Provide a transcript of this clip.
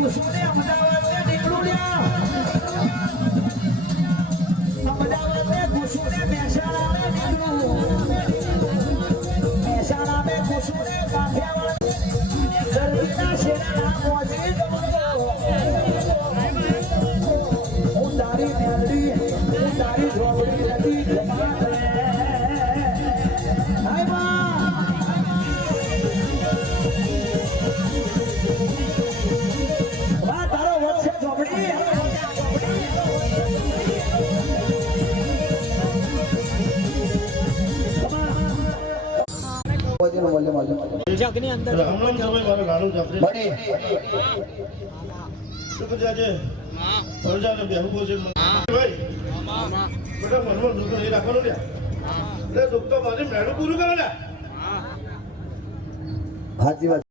કુસુને અમદાવાદ ને નીકળું લ્યા અમદાવાદ ને કુસુને મહેસાણા ને નીકળું મહેસાણા ને કુસુને કાઠિયાવાડ ગરમીના શેરા મોજી હું તારી મેલડી હું તારી ઝોપડી નથી જમા હાય માં વાહ તારો વચ્ચે ઝોપડી જગની અંદર રામનામ સમય મારો ગાડું જાપરે બડી શું જાજે માં પરજાને બેહુ બોજે ભાઈ મામા બેટા મનમાં દુખ નહીં રાખવાનું લે એટલે દુખ તો મારી મેળું પૂરું કરે ને હાજી વાત